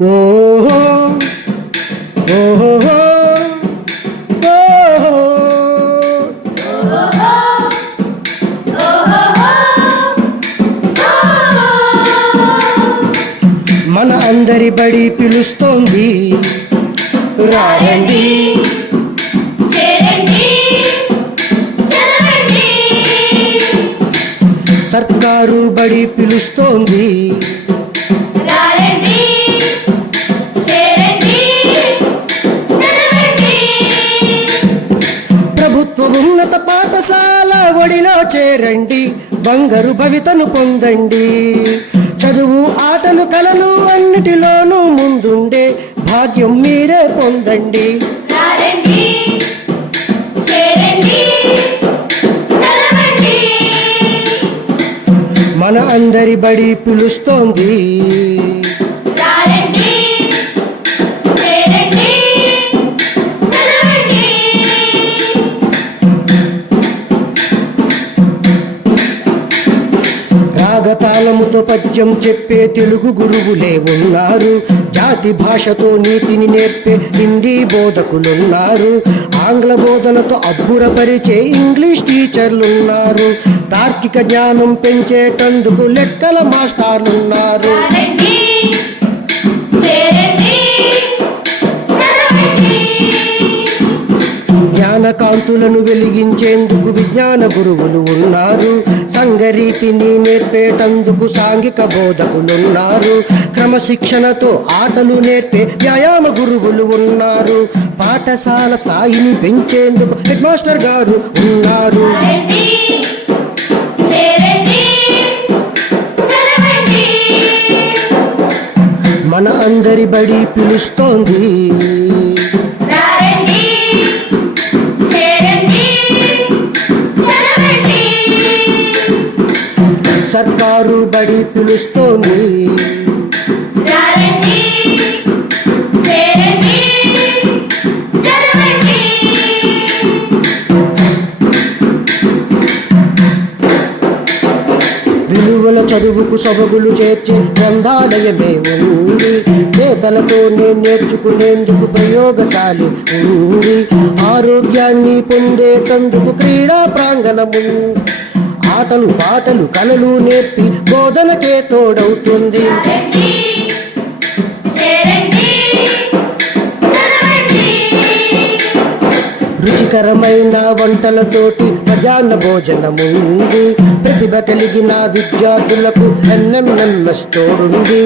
ఓహో ఓహో ఓహో మన అందరి బడి పిలుస్తోంది. చదవండి. సర్కారు బడి పిలుస్తోంది. పాఠశాల ఒడిలో చేరండి. బంగారు భవితను పొందండి. చదువు ఆటలు కలలు అన్నిటిలోనూ ముందుండే భాగ్యం మీరే పొందండి. మన అందరి బడి పిలుస్తోంది. పద్యం చెప్పే తెలుగు గురువులే ఉన్నారు. జాతి భాషతో నీతిని నేర్పే హిందీ బోధకులున్నారు. ఆంగ్ల బోధనతో అబ్బురపరిచే ఇంగ్లీష్ టీచర్లున్నారు. తార్కిక జ్ఞానం పెంచేటందుకు లెక్కల మాస్టార్లున్నారు. జ్ఞానకాంతులను వెలిగించేందుకు విజ్ఞాన గురువులు ఉన్నారు. సంగరీతిని నేర్పేటందుకు సాంఘిక బోధకులున్నారు. క్రమశిక్షణతో ఆటలు నేర్పే వ్యాయామ గురువులు ఉన్నారు. పాఠశాల స్థాయిని పెంచేందుకు హెడ్ మాస్టర్ గారు ఉన్నారు. మన అందరి బడి పిలుస్తోంది. సర్కారు బడి పిలుస్తోంది. విలువల చదువుకు సొబగులు చేర్చే గ్రంథాలయమే ఉంది. పేదలతోనే నేర్చుకునేందుకు ప్రయోగశాలి ఉంది. ఆరోగ్యాన్ని పొందేటందుకు క్రీడా ప్రాంగణము ఆటలు పాటలు కలలు నేర్పి బోధనకే తోడవుతుంది. రుచికరమైన వంటలతోటి మధ్యాహ్న భోజనముంది. ప్రతిభ కలిగిన విద్యార్థులకు ఎన్ఎంఎంఎస్ తోడుంది.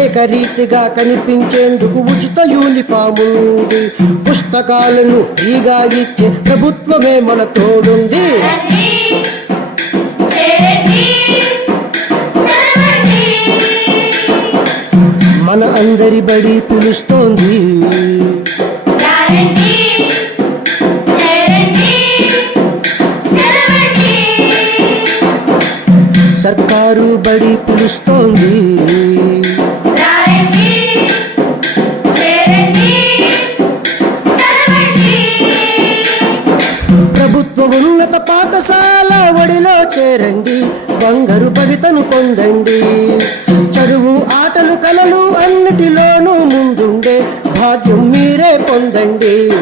ఏకరీతిగా కనిపించేందుకు ఉచిత యూనిఫామ్ ఉంది పుస్తకాలను ఫ్రీగా ఇచ్చే ప్రభుత్వమే మన తోడుంది. మన అందరి బడి పిలుస్తోంది. సర్కారు బడి పిలుస్తోంది. ఉన్నత పాఠశాల ఒడిలో చేరండి. బంగారు భవితను పొందండి. చదువు ఆటలు కలలు అన్నిటిలోనూ ముందుండే. భాగ్యం మీరే పొందండి.